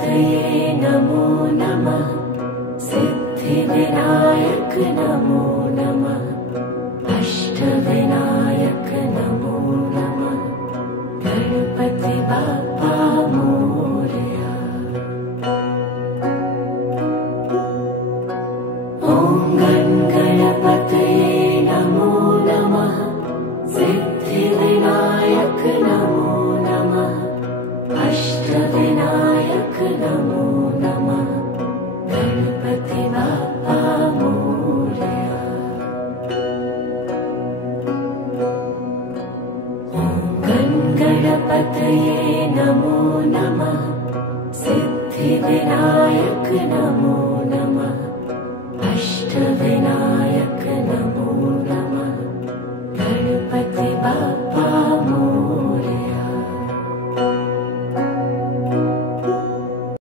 तये नमो नमः। सिद्धिविनायक नमो नमः। अष्टविनायक नमो नमः। गणपति बाप्पा मोरया। ॐ गणपतये नमो नमः। सिद्धिविनायक नमो नमः। अष्टविनायक नमो नमः। गणपति बाप्पा मोरया। ॐ गणपतये नमो नमः। सिद्धिविनायक नमो नमः। अष्टविनायक